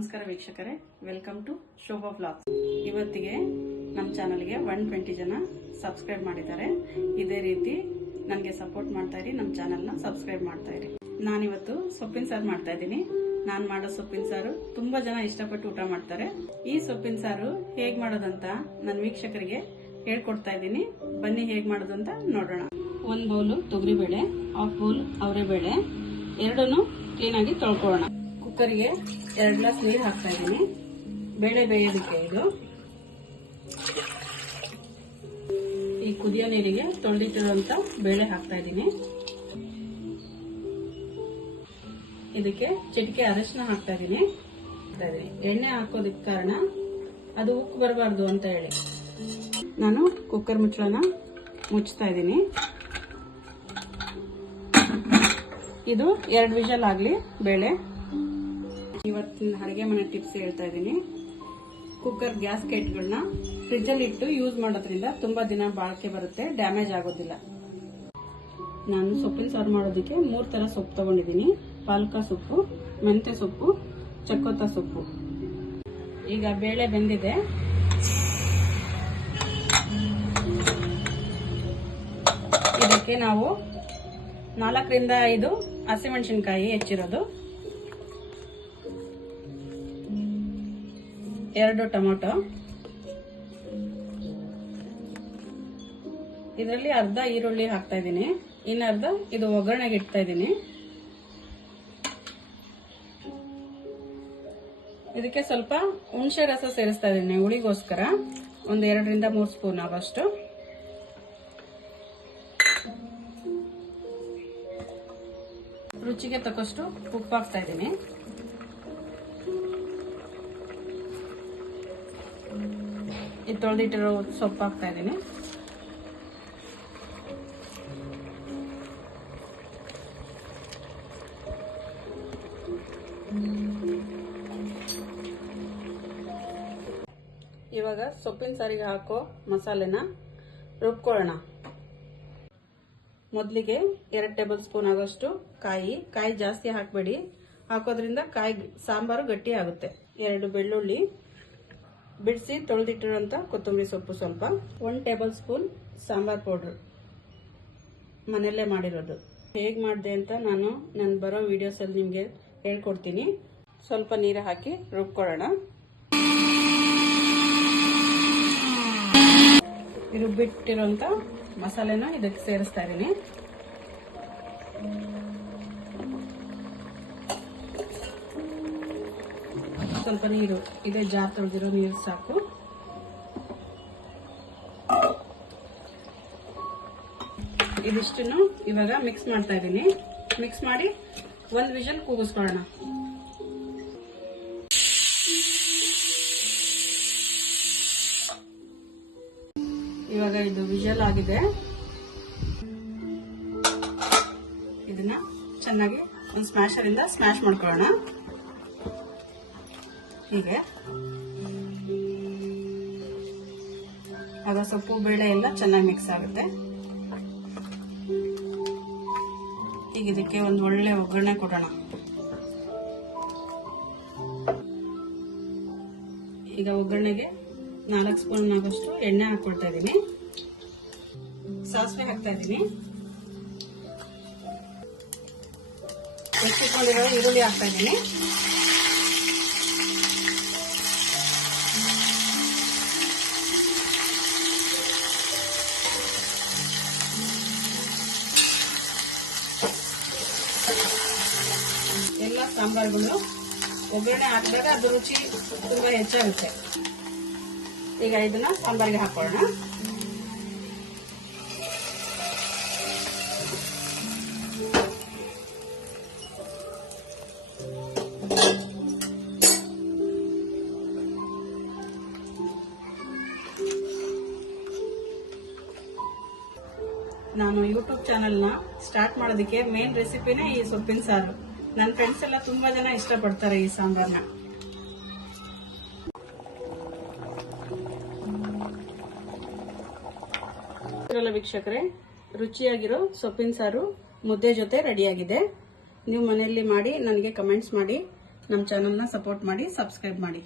ನಮಸ್ಕಾರ ವೀಕ್ಷಕರೇ, welcome to Shobha vlogs. ಇವತ್ತಿಗೆ ನಮ್ಮ ಚಾನಲ್ಗೆ 120 ಜನ ಸಬ್ಸ್ಕ್ರೈಬ್ ಮಾಡಿದ್ದಾರೆ. ಇದೇ ರೀತಿ ನನಗೆ ಸಪೋರ್ಟ್ ಮಾಡ್ತಾ ಇರಿ, ನಮ್ಮ ಚಾನಲ್ನ ಸಬ್ಸ್ಕ್ರೈಬ್ ಮಾಡ್ತಾ ಇರಿ. ನಾನಿವತ್ತು ಸೊಪ್ಪಿನ ಸಾರು ಮಾಡ್ತಾ ಇದ್ದೀನಿ. ನಾನು ಮಾಡೋ ಸೊಪ್ಪಿನ ಸಾರು ತುಂಬಾ ಜನ ಇಷ್ಟಪಟ್ಟು ಊಟ ಮಾಡ್ತಾರೆ. ಈ ಸೊಪ್ಪಿನ ಸಾರು ಹೇಗ್ ಮಾಡೋದಂತ ನನ್ನ ವೀಕ್ಷಕರಿಗೆ ಹೇಳ್ಕೊಡ್ತಾ ಇದ್ದೀನಿ. ಬನ್ನಿ ಹೇಗ್ ಮಾಡೋದು ಅಂತ ನೋಡೋಣ. 1 ಬೌಲು ತೊಗರಿಬೇಳೆ, 1/2 ಬೌಲ್ ಅವರೆಬೇಳೆ, ಎರಡನ್ನೂ ಕ್ಲೀನಾಗಿ ತೊಳ್ಕೊಳ್ಳೋಣ. ಕುಕ್ಕರ್ಗೆ 2 ಗ್ಲಾಸ್ ನೀರು ಹಾಕ್ತಾ ಇದ್ದೀನಿ. ಬೇಳೆ ಬೇಯೋದಕ್ಕೆ ಇದು. ಈ ಕುದಿಯೋ ನೀರಿಗೆ ತೊಳೆದಿಟ್ಟಿರುವಂತ ಬೇಳೆ ಹಾಕ್ತಾ ಇದ್ದೀನಿ. ಇದಕ್ಕೆ ಚಿಟಿಕೆ ಅರಶಿನ ಹಾಕ್ತಾ ಇದ್ದೀನಿ. ಎಣ್ಣೆ ಹಾಕೋದಕ್ಕೆ ಕಾರಣ ಅದು ಉಕ್ಕು ಬರಬಾರ್ದು ಅಂತ ಹೇಳಿ ನಾನು ಕುಕ್ಕರ್ ಮುಚ್ಚಳನ ಮುಚ್ತಾ ಇದ್ದೀನಿ. ಇದು 2 ವಿಷಲ್ ಆಗ್ಲಿ ಬೇಳೆ. ಇವತ್ತಿನ ಅಡುಗೆ ಮನೆ ಟಿಪ್ಸ್ ಹೇಳ್ತಾ ಇದ್ದೀನಿ. ಕುಕ್ಕರ್ ಗ್ಯಾಸ್ ಕೇಟ್ಗಳನ್ನ ಫ್ರಿಜ್ ಅಲ್ಲಿ ಇಟ್ಟು ಯೂಸ್ ಮಾಡೋದ್ರಿಂದ ತುಂಬಾ ದಿನ ಬಾಳಿಕೆ ಬರುತ್ತೆ, ಡ್ಯಾಮೇಜ್ ಆಗೋದಿಲ್ಲ. ನಾನು ಸೊಪ್ಪಿನ ಸಾರು ಮಾಡೋದಕ್ಕೆ 3 ತರ ಸೊಪ್ಪು ತಗೊಂಡಿದ್ದೀನಿ. ಪಾಲಕ ಸೊಪ್ಪು, ಮೆಂತ್ಯ ಸೊಪ್ಪು, ಚಕ್ಕೋತ ಸೊಪ್ಪು. ಈಗ ಬೇಳೆ ಬೆಂದಿದೆ. ಇದಕ್ಕೆ ನಾವು 4 ರಿಂದ 5 ಹಸಿಮೆಣಸಿನಕಾಯಿ ಹೆಚ್ಚಿರೋದು, 2 ಟೊಮೊಟೊ, ಇದರಲ್ಲಿ ಅರ್ಧ ಈರುಳ್ಳಿ ಹಾಕ್ತಾ ಇದ್ದೀನಿ, ಇನ್ನರ್ಧ ಇದು ಒಗ್ಗರಣೆಗೆ ಇಡ್ತಾ ಇದ್ದೀನಿ. ಇದಕ್ಕೆ ಸ್ವಲ್ಪ ಹುಣಸೆ ರಸ ಸೇರಿಸ್ತಾ ಇದ್ದೀನಿ ಹುಳಿಗೋಸ್ಕರ. 2 ರಿಂದ 3 ಸ್ಪೂನ್ ಆಗೋಷ್ಟು. ರುಚಿಗೆ ತಕ್ಕಷ್ಟು ಉಪ್ಪು ಹಾಕ್ತಾ ಇದ್ದೀನಿ. ಇದು ತೊಳೆದಿಟ್ಟಿರೋ ಸೊಪ್ಪು ಹಾಕ್ತಾ ಇದ್ದೀನಿ. ಇವಾಗ ಸೊಪ್ಪಿನ ಸಾರಿಗೆ ಹಾಕೋ ಮಸಾಲೆನ ರುಬ್ಕೊಳ್ಳೋಣ. ಮೊದಲಿಗೆ 2 ಟೇಬಲ್ ಸ್ಪೂನ್ ಆಗೋಷ್ಟು ಕಾಯಿ ಜಾಸ್ತಿ ಹಾಕಬೇಡಿ, ಹಾಕೋದ್ರಿಂದ ಸಾಂಬಾರು ಗಟ್ಟಿ ಆಗುತ್ತೆ. 2 ಬೆಳ್ಳುಳ್ಳಿ, ಬಿಡಿಸಿ ತೊಳೆದಿಟ್ಟಿರುವಂತ ಕೊತ್ತಂಬರಿ ಸೊಪ್ಪು ಸ್ವಲ್ಪ, 1 ಟೇಬಲ್ ಸ್ಪೂನ್ ಸಾಂಬಾರ್ ಪೌಡರ್ ಮನೆಯಲ್ಲೇ ಮಾಡಿರೋದು. ಹೇಗ್ ಮಾಡಿದೆ ಅಂತ ನಾನು ಬರೋ ವಿಡಿಯೋಸ್ ಅಲ್ಲಿ ನಿಮ್ಗೆ ಹೇಳ್ಕೊಡ್ತೀನಿ. ಸ್ವಲ್ಪ ನೀರು ಹಾಕಿ ರುಬ್ಕೊಳ್ಳೋಣ. ರುಬ್ಬಿಟ್ಟಿರೋಂತ ಮಸಾಲೆನ ಇದಕ್ಕೆ ಸೇರಿಸ್ತಾ ಇದ್ದೀನಿ. ಸ್ವಲ್ಪ ನೀರು, ಇದೇ ಜಾರ್ ತೊಳೆದಿರೋ ನೀರು ಸಾಕು. ಇದಿಷ್ಟನ್ನು ಇವಾಗ ಮಿಕ್ಸ್ ಮಾಡ್ತಾ ಇದ್ದೀನಿ. ಮಿಕ್ಸ್ ಮಾಡಿ 1 ವಿಷಲ್ ಕೂಗಿಸ್ಕೊಳ್ಳೋಣ. ಇವಾಗ ಇದು ವಿಷಲ್ ಆಗಿದೆ. ಇದನ್ನ ಚೆನ್ನಾಗಿ ಒಂದು ಸ್ಮ್ಯಾಶರ್ ಇಂದ ಸ್ಮ್ಯಾಶ್ ಮಾಡ್ಕೊಳ್ಳೋಣ. ಹೀಗೆ ಆಗ ಸೊಪ್ಪು ಬೇಳೆ ಎಲ್ಲ ಚೆನ್ನಾಗಿ ಮಿಕ್ಸ್ ಆಗುತ್ತೆ. ಈಗ ಇದಕ್ಕೆ ಒಂದು ಒಳ್ಳೆ ಒಗ್ಗರಣೆ ಕೊಡೋಣ. ಈಗ ಒಗ್ಗರಣೆಗೆ 4 ಸ್ಪೂನ್ ಆಗೋಷ್ಟು ಎಣ್ಣೆ ಹಾಕೊಳ್ತಾ ಇದ್ದೀನಿ. ಸಾಸಿವೆ ಹಾಕ್ತಾ ಇದ್ದೀನಿ. ಹೆಚ್ಚಿಟ್ಕೊಂಡಿರೋ ಈರುಳ್ಳಿ ಹಾಕ್ತಾ ಇದ್ದೀನಿ. ಎಲ್ಲ ಸಾಂಬಾರುಗಳು ಒಗ್ಗರಣೆ ಹಾಕಿದಾಗ ಅದು ರುಚಿ ತುಂಬಾ ಹೆಚ್ಚಾಗುತ್ತೆ. ಈಗ ಇದನ್ನ ಸಾಂಬಾರಿಗೆ ಹಾಕೊಳ್ಳೋಣ. ನಾನು ಯೂಟ್ಯೂಬ್ ಚಾನೆಲ್ನ ಸ್ಟಾರ್ಟ್ ಮಾಡೋದಕ್ಕೆ ಮೇನ್ ರೆಸಿಪಿನೇ ಈ ಸೊಪ್ಪಿನ ಸಾರು. ನನ್ನ ಫ್ರೆಂಡ್ಸ್ ಎಲ್ಲ ತುಂಬಾ ಜನ ಇಷ್ಟಪಡ್ತಾರೆ ಈ ಸಾಂಬಾರ್ನ. ವೀಕ್ಷಕರೇ, ರುಚಿಯಾಗಿರೋ ಸೊಪ್ಪಿನ ಸಾರು ಮುದ್ದೆ ಜೊತೆ ರೆಡಿಯಾಗಿದೆ. ನೀವು ಮನೆಯಲ್ಲಿ ಮಾಡಿ ನನಗೆ ಕಮೆಂಟ್ಸ್ ಮಾಡಿ. ನಮ್ಮ ಚಾನಲ್ನ ಸಪೋರ್ಟ್ ಮಾಡಿ, ಸಬ್ಸ್ಕ್ರೈಬ್ ಮಾಡಿ.